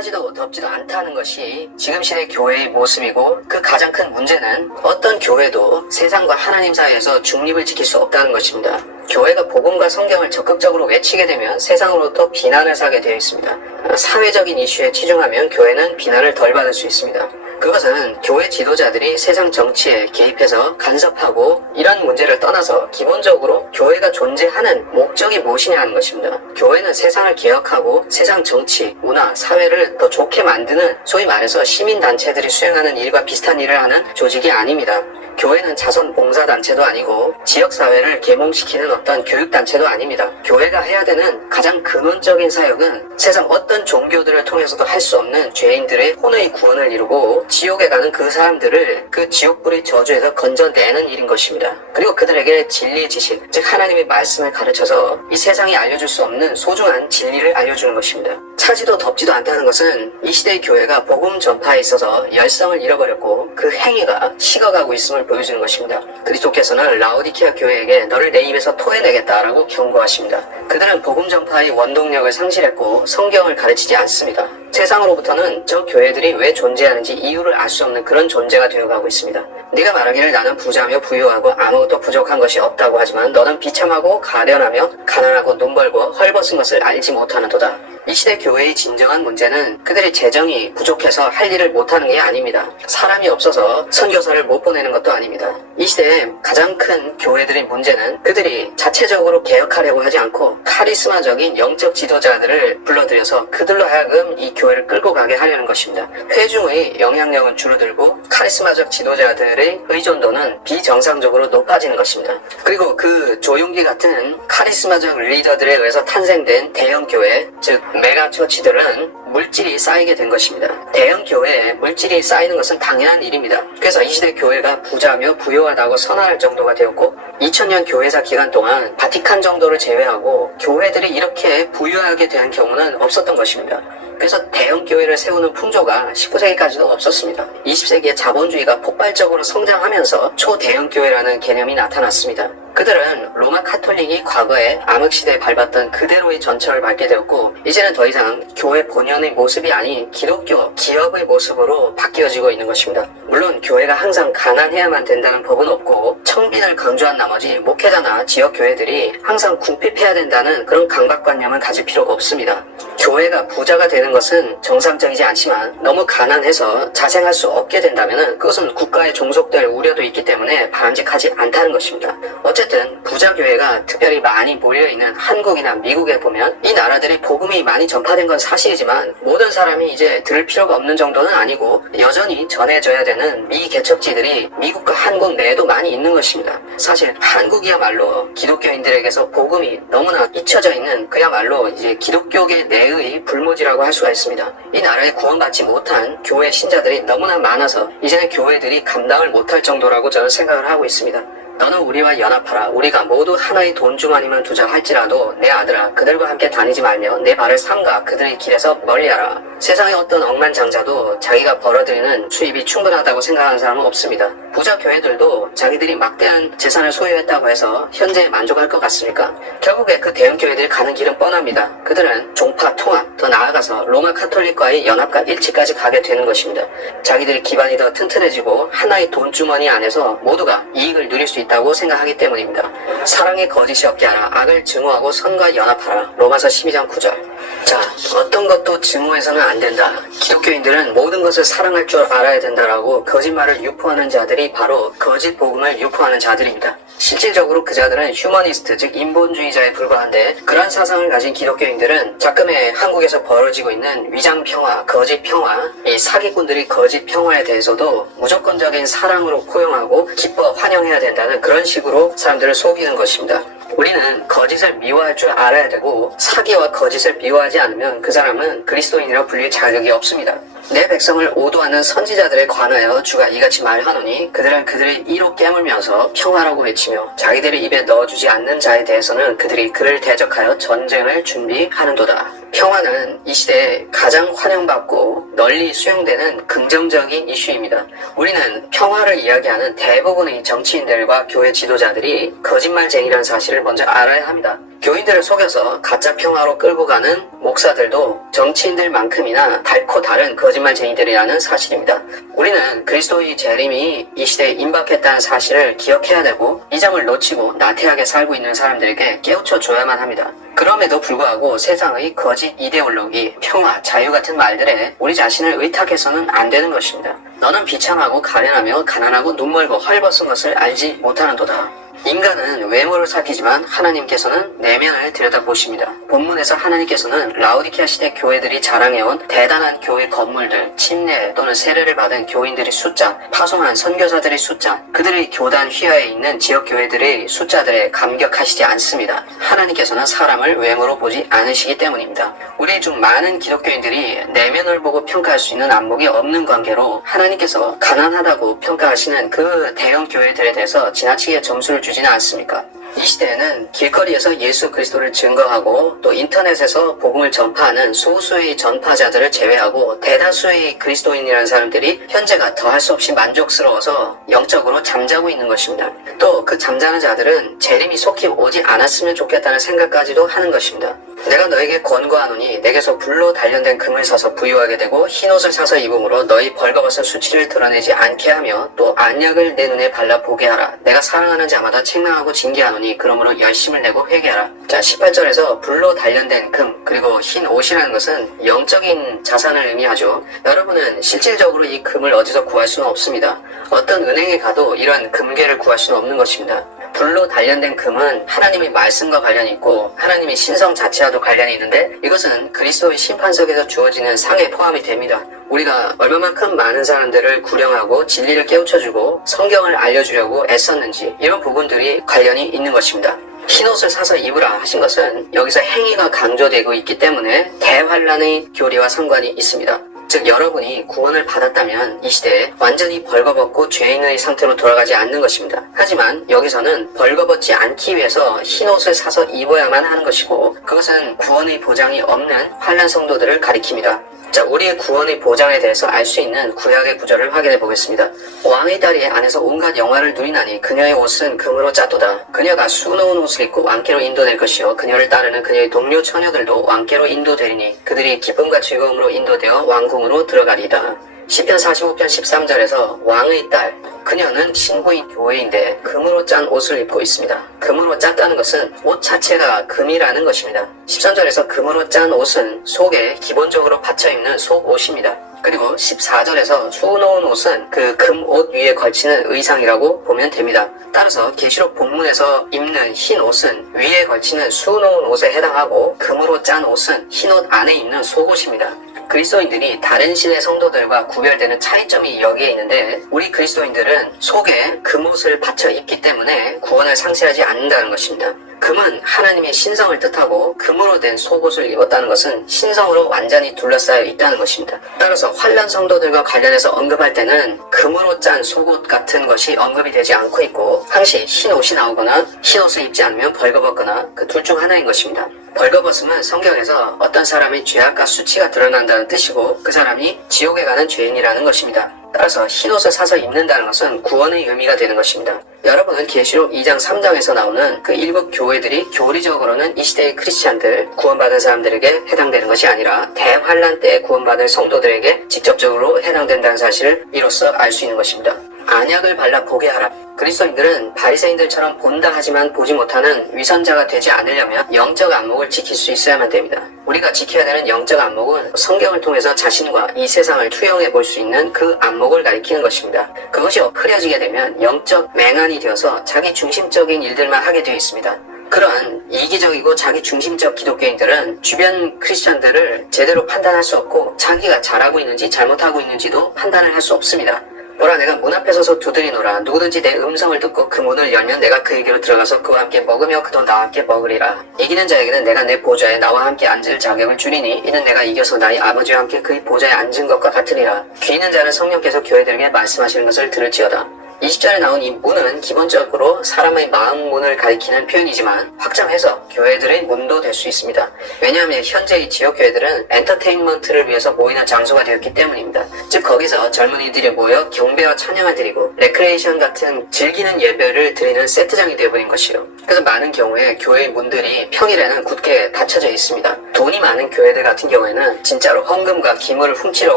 차지도 덥지도 않다는 것이 지금 시대 교회의 모습이고, 그 가장 큰 문제는 어떤 교회도 세상과 하나님 사이에서 중립을 지킬 수 없다는 것입니다. 교회가 복음과 성경을 적극적으로 외치게 되면 세상으로부터 비난을 사게 되어 있습니다. 사회적인 이슈에 치중하면 교회는 비난을 덜 받을 수 있습니다. 그것은 교회 지도자들이 세상 정치에 개입해서 간섭하고, 이런 문제를 떠나서 기본적으로 교회가 존재하는 목적이 무엇이냐 하는 것입니다. 교회는 세상을 개혁하고 세상 정치, 문화, 사회를 더 좋게 만드는, 소위 말해서 시민단체들이 수행하는 일과 비슷한 일을 하는 조직이 아닙니다. 교회는 자선 봉사단체도 아니고 지역사회를 계몽시키는 어떤 교육단체도 아닙니다. 교회가 해야 되는 가장 근원적인 사역은 세상 어떤 종교들을 통해서도 할 수 없는 죄인들의 혼의 구원을 이루고 지옥에 가는 그 사람들을 그 지옥불의 저주에서 건져내는 일인 것입니다. 그리고 그들에게 진리의 지식, 즉 하나님의 말씀을 가르쳐서 이 세상이 알려줄 수 없는 소중한 진리를 알려주는 것입니다. 차지도 덥지도 않다는 것은 이 시대의 교회가 복음 전파에 있어서 열성을 잃어버렸고 그 행위가 식어가고 있음을 보여주는 것입니다. 그리스도께서는 라오디케아 교회에게 너를 내 입에서 토해내겠다라고 경고하십니다. 그들은 복음 전파의 원동력을 상실했고 성경을 가르치지 않습니다. 세상으로부터는 저 교회들이 왜 존재하는지 이유를 알 수 없는 그런 존재가 되어가고 있습니다. 네가 말하기를 나는 부자며 부유하고 아무것도 부족한 것이 없다고 하지만 너는 비참하고 가련하며 가난하고 눈벌고 헐벗은 것을 알지 못하는도다. 이 시대 교회의 진정한 문제는 그들의 재정이 부족해서 할 일을 못하는 게 아닙니다. 사람이 없어서 선교사를 못 보내는 것도 아닙니다. 이 시대의 가장 큰 교회들의 문제는 그들이 자체적으로 개혁하려고 하지 않고 카리스마적인 영적 지도자들을 불러들여서 그들로 하여금 이 교회를 끌고 가게 하려는 것입니다. 회중의 영향력은 줄어들고 카리스마적 지도자들의 의존도는 비정상적으로 높아지는 것입니다. 그리고 그 조용기 같은 카리스마적 리더들에 의해서 탄생된 대형 교회, 즉 메가처치들은 물질이 쌓이게 된 것입니다. 대형 교회에 물질이 쌓이는 것은 당연한 일입니다. 그래서 이 시대 교회가 부자며 부유하다고 선언할 정도가 되었고 2000년 교회사 기간 동안 바티칸 정도를 제외하고 교회들이 이렇게 부유하게 된 경우는 없었던 것입니다. 그래서 대형 교회를 세우는 풍조가 19세기까지도 없었습니다. 20세기에 자본주의가 폭발적으로 성장하면서 초대형 교회라는 개념이 나타났습니다. 그들은 로마 카톨릭이 과거에 암흑시대에 밟았던 그대로의 전철을 밟게 되었고 이제는 더 이상 교회 본연의 모습이 아닌 기독교 기업의 모습으로 바뀌어지고 있는 것입니다. 물론 교회가 항상 가난해야만 된다는 법은 없고 청빈을 강조한 나머지 목회자나 지역교회들이 항상 궁핍해야 된다는 그런 강박관념을 가질 필요가 없습니다. 교회가 부자가 되는 것은 정상적이지 않지만 너무 가난해서 자생할 수 없게 된다면 그것은 국가에 종속될 우려도 있기 때문에 바람직하지 않다는 것입니다. 어쨌든 부자교회가 특별히 많이 몰려있는 한국이나 미국에 보면 이 나라들이 복음이 많이 전파된 건 사실이지만 모든 사람이 이제 들을 필요가 없는 정도는 아니고 여전히 전해져야 되는 미개척지들이 미국과 한국 내에도 많이 있는 것입니다. 사실 한국이야말로 기독교인들에게서 복음이 너무나 잊혀져 있는 그야말로 이제 기독교계 내의 불모지라고 할 수가 있습니다. 이 나라에 구원받지 못한 교회 신자들이 너무나 많아서 이제는 교회들이 감당을 못할 정도라고 저는 생각을 하고 있습니다. 너는 우리와 연합하라. 우리가 모두 하나의 돈주머니만 두자 할지라도 내 아들아 그들과 함께 다니지 말며 내 발을 삼가 그들의 길에서 멀리하라. 세상의 어떤 억만장자도 자기가 벌어들이는 수입이 충분하다고 생각하는 사람은 없습니다. 부자 교회들도 자기들이 막대한 재산을 소유했다고 해서 현재에 만족할 것 같습니까? 결국에 그 대형 교회들이 가는 길은 뻔합니다. 그들은 종파 통합, 더 나아가서 로마 카톨릭과의 연합과 일치까지 가게 되는 것입니다. 자기들의 기반이 더 튼튼해지고 하나의 돈주머니 안에서 모두가 이익을 누릴 수 있다고 생각하기 때문입니다. 사랑의 거짓이 없게 하라. 악을 증오하고 선과 연합하라. 로마서 12장 9절. 자, 어떤 것도 증오해서는 안 된다. 기독교인들은 모든 것을 사랑할 줄 알아야 된다라고 거짓말을 유포하는 자들이 바로 거짓 복음을 유포하는 자들입니다. 실질적으로 그 자들은 휴머니스트, 즉 인본주의자에 불과한데 그러한 사상을 가진 기독교인들은 작금의 한국에서 벌어지고 있는 위장평화, 거짓평화, 이 사기꾼들이 거짓평화에 대해서도 무조건적인 사랑으로 포용하고 기뻐 환영해야 된다는 그런 식으로 사람들을 속이는 것입니다. 우리는 거짓을 미워할 줄 알아야 되고 사기와 거짓을 미워하지 않으면 그 사람은 그리스도인이라 불릴 자격이 없습니다. 내 백성을 오도하는 선지자들에 관하여 주가 이같이 말하노니 그들은 그들의 이로 깨물면서 평화라고 외치며 자기들의 입에 넣어주지 않는 자에 대해서는 그들이 그를 대적하여 전쟁을 준비하는도다. 평화는 이 시대에 가장 환영받고 널리 수용되는 긍정적인 이슈입니다. 우리는 평화를 이야기하는 대부분의 정치인들과 교회 지도자들이 거짓말쟁이라는 사실을 먼저 알아야 합니다. 교인들을 속여서 가짜 평화로 끌고 가는 목사들도 정치인들만큼이나 달코 다른 거짓말쟁이들이라는 사실입니다. 우리는 그리스도의 재림이 이 시대에 임박했다는 사실을 기억해야 되고 이 점을 놓치고 나태하게 살고 있는 사람들에게 깨우쳐 줘야만 합니다. 그럼에도 불구하고 세상의 거짓 이데올로기, 평화, 자유 같은 말들에 우리 자신을 의탁해서는 안 되는 것입니다. 너는 비참하고 가련하며 가난하고 눈멀고 헐벗은 것을 알지 못하는도다. 인간은 외모를 살피지만 하나님께서는 내면을 들여다보십니다. 본문에서 하나님께서는 라오디케아 시대 교회들이 자랑해온 대단한 교회 건물들, 침례 또는 세례를 받은 교인들의 숫자, 파송한 선교사들의 숫자, 그들의 교단 휘하에 있는 지역 교회들의 숫자들에 감격하시지 않습니다. 하나님께서는 사람을 외모로 보지 않으시기 때문입니다. 우리 중 많은 기독교인들이 내면을 보고 평가할 수 있는 안목이 없는 관계로 하나님께서 가난하다고 평가하시는 그 대형 교회들에 대해서 지나치게 점수를 주지는 않습니까? 이 시대에는 길거리에서 예수 그리스도를 증거하고 또 인터넷에서 복음을 전파하는 소수의 전파자들을 제외하고 대다수의 그리스도인이라는 사람들이 현재가 더할 수 없이 만족스러워서 영적으로 잠자고 있는 것입니다. 또 그 잠자는 자들은 재림이 속히 오지 않았으면 좋겠다는 생각까지도 하는 것입니다. 내가 너에게 권고하노니 내게서 불로 단련된 금을 사서 부유하게 되고 흰옷을 사서 입음으로 너희 벌거벗은 수치를 드러내지 않게 하며 또 안약을 내 눈에 발라 보게 하라. 내가 사랑하는 자마다 책망하고 징계하노니 그러므로 열심을 내고 회개하라. 자, 18절에서 불로 단련된 금 그리고 흰 옷이라는 것은 영적인 자산을 의미하죠. 여러분은 실질적으로 이 금을 어디서 구할 수는 없습니다. 어떤 은행에 가도 이런 금괴를 구할 수는 없는 것입니다. 불로 단련된 금은 하나님의 말씀과 관련이 있고 하나님의 신성 자체와도 관련이 있는데 이것은 그리스도의 심판석에서 주어지는 상에 포함이 됩니다. 우리가 얼마만큼 많은 사람들을 구령하고 진리를 깨우쳐주고 성경을 알려주려고 애썼는지 이런 부분들이 관련이 있는 것입니다. 흰옷을 사서 입으라 하신 것은 여기서 행위가 강조되고 있기 때문에 대환란의 교리와 상관이 있습니다. 즉 여러분이 구원을 받았다면 이 시대에 완전히 벌거벗고 죄인의 상태로 돌아가지 않는 것입니다. 하지만 여기서는 벌거벗지 않기 위해서 흰옷을 사서 입어야만 하는 것이고 그것은 구원의 보장이 없는 환난 성도들을 가리킵니다. 자, 우리의 구원의 보장에 대해서 알 수 있는 구약의 구절을 확인해 보겠습니다. 왕의 딸이 안에서 온갖 영화를 누리나니 그녀의 옷은 금으로 짰도다. 그녀가 수놓은 옷을 입고 왕께로 인도될 것이요 그녀를 따르는 그녀의 동료 처녀들도 왕께로 인도되리니 그들이 기쁨과 즐거움으로 인도되어 왕궁으로 들어가리이다. 시편 45편 13절에서 왕의 딸, 그녀는 신부인 교회인데 금으로 짠 옷을 입고 있습니다. 금으로 짰다는 것은 옷 자체가 금이라는 것입니다. 13절에서 금으로 짠 옷은 속에 기본적으로 받쳐 입는 속옷입니다. 그리고 14절에서 수놓은 옷은 그 금옷 위에 걸치는 의상이라고 보면 됩니다. 따라서 계시록 본문에서 입는 흰 옷은 위에 걸치는 수놓은 옷에 해당하고 금으로 짠 옷은 흰옷 안에 입는 속옷입니다. 그리스도인들이 다른 시대 성도들과 구별되는 차이점이 여기에 있는데 우리 그리스도인들은 속에 금옷을 받쳐 입기 때문에 구원을 상실하지 않는다는 것입니다. 금은 하나님의 신성을 뜻하고 금으로 된 속옷을 입었다는 것은 신성으로 완전히 둘러싸여 있다는 것입니다. 따라서 환난 성도들과 관련해서 언급할 때는 금으로 짠 속옷 같은 것이 언급이 되지 않고 있고 항시 흰 옷이 나오거나 흰 옷을 입지 않으면 벌거벗거나 그 둘 중 하나인 것입니다. 벌거벗음은 성경에서 어떤 사람의 죄악과 수치가 드러난다는 뜻이고 그 사람이 지옥에 가는 죄인이라는 것입니다. 따라서 흰옷을 사서 입는다는 것은 구원의 의미가 되는 것입니다. 여러분은 계시록 2장 3장에서 나오는 그 일곱 교회들이 교리적으로는 이 시대의 크리스찬들, 구원받은 사람들에게 해당되는 것이 아니라 대환란 때에 구원받을 성도들에게 직접적으로 해당된다는 사실을 이로써 알 수 있는 것입니다. 안약을 발라 보게 하라. 그리스도인들은 바리새인들처럼 본다 하지만 보지 못하는 위선자가 되지 않으려면 영적 안목을 지킬 수 있어야만 됩니다. 우리가 지켜야 되는 영적 안목은 성경을 통해서 자신과 이 세상을 투영해 볼 수 있는 그 안목을 가리키는 것입니다. 그것이 흐려지게 되면 영적 맹한이 되어서 자기 중심적인 일들만 하게 되어 있습니다. 그러한 이기적이고 자기 중심적 기독교인들은 주변 크리스찬들을 제대로 판단할 수 없고 자기가 잘하고 있는지 잘못하고 있는지도 판단을 할 수 없습니다. 보라, 내가 문 앞에 서서 두드리노라. 누구든지 내 음성을 듣고 그 문을 열면 내가 그에게로 들어가서 그와 함께 먹으며 그도 나와 함께 먹으리라. 이기는 자에게는 내가 내 보좌에 나와 함께 앉을 자격을 주리니 이는 내가 이겨서 나의 아버지와 함께 그의 보좌에 앉은 것과 같으리라. 귀 있는 자는 성령께서 교회들에게 말씀하시는 것을 들을지어다. 20절에 나온 이 문은 기본적으로 사람의 마음 문을 가리키는 표현이지만 확장해서 교회들의 문도 될 수 있습니다. 왜냐하면 현재 이 지역 교회들은 엔터테인먼트를 위해서 모이는 장소가 되었기 때문입니다. 즉 거기서 젊은이들이 모여 경배와 찬양을 드리고 레크레이션 같은 즐기는 예배를 드리는 세트장이 되어버린 것이요. 그래서 많은 경우에 교회의 문들이 평일에는 굳게 닫혀져 있습니다. 돈이 많은 교회들 같은 경우에는 진짜로 헌금과 기물을 훔치러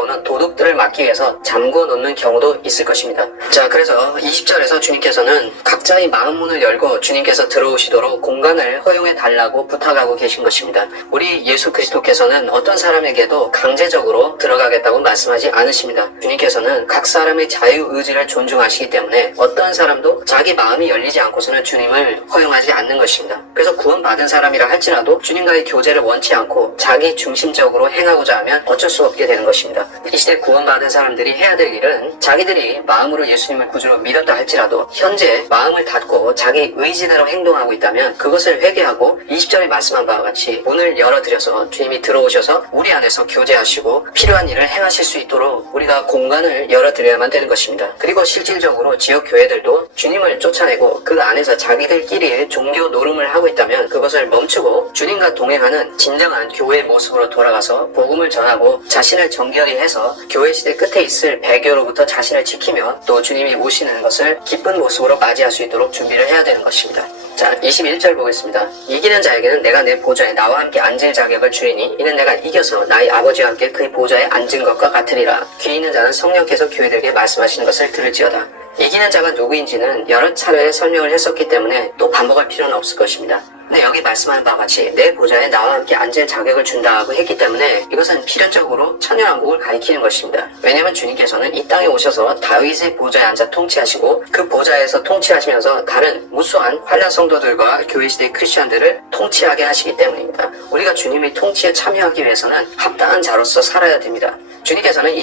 오는 도둑들을 막기 위해서 잠궈 놓는 경우도 있을 것입니다. 자, 그래서 20절에서 주님께서는 각자의 마음 문을 열고 주님께서 들어오시도록 공간을 허용해 달라고 부탁하고 계신 것입니다. 우리 예수 그리스도께서는 어떤 사람에게도 강제적으로 들어가겠다고 말씀하지 않으십니다. 주님께서는 각 사람의 자유의지를 존중하시기 때문에 어떤 사람도 자기 마음이 열리지 않고서는 주님을 허용하지 않는 것입니다. 그래서 구원받은 사람이라 할지라도 주님과의 교제를 원치 않고 자기 중심적으로 행하고자 하면 어쩔 수 없게 되는 것입니다. 이 시대 구원받은 사람들이 해야 될 일은 자기들이 마음으로 예수님을 구주로 믿었다 할지라도 현재 마음을 닫고 자기 의지대로 행동하고 있다면 그것을 회개하고 20절에 말씀한 바와 같이 문을 열어드려서 주님이 들어오셔서 우리 안에서 교제하시고 필요한 일을 행하실 수 있도록 우리가 공간을 열어드려야만 되는 것입니다. 그리고 실질적으로 지역 교회들도 주님을 쫓아내고 그 안에서 자기들끼리 종교 노름을 하고 있다면 그것을 멈추고 주님과 동행하는 진정한 교회의 모습으로 돌아가서 복음을 전하고 자신을 정결히 해서 교회 시대 끝에 있을 배교로부터 자신을 지키며 또 주님이 오시는 것을 기쁜 모습으로 맞이할 수 있도록 준비를 해야 되는 것입니다. 자, 21절 보겠습니다. 이기는 자에게는 내가 내 보좌에 나와 함께 앉을 자격을 주리니 이는 내가 이겨서 나의 아버지와 함께 그의 보좌에 앉은 것과 같으리라. 귀 있는 자는 성령께서 교회들에게 말씀하시는 것을 들을지어다. 이기는 자가 누구인지는 여러 차례 설명을 했었기 때문에 또 반복할 필요는 없을 것입니다. 근데 여기 말씀하는 바와 같이 내 보좌에 나와 함께 앉을 자격을 준다고 했기 때문에 이것은 필연적으로 천연왕국을 가리키는 것입니다. 왜냐하면 주님께서는 이 땅에 오셔서 다윗의 보좌에 앉아 통치하시고 그 보좌에서 통치하시면서 다른 무수한 환란 성도들과 교회 시대의 크리스천들을 통치하게 하시기 때문입니다. 우리가 주님의 통치에 참여하기 위해서는 합당한 자로서 살아야 됩니다. 주님께서는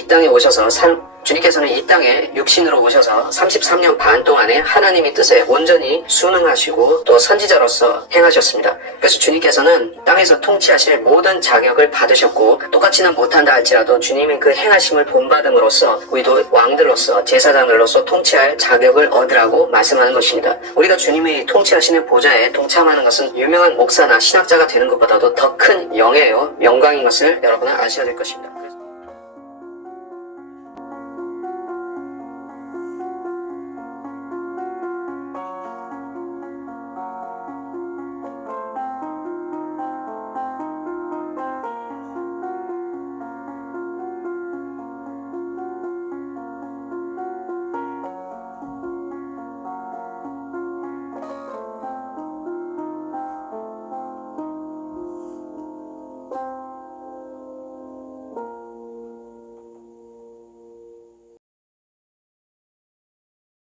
이 땅에 육신으로 오셔서 33년 반 동안에 하나님의 뜻에 온전히 순응하시고 또 선지자로서 행하셨습니다. 그래서 주님께서는 땅에서 통치하실 모든 자격을 받으셨고 똑같이는 못한다 할지라도 주님의 그 행하심을 본받음으로써 우리도 왕들로서 제사장들로서 통치할 자격을 얻으라고 말씀하는 것입니다. 우리가 주님의 통치하시는 보좌에 동참하는 것은 유명한 목사나 신학자가 되는 것보다도 더 큰 영예요, 영광인 것을 여러분은 아셔야 될 것입니다.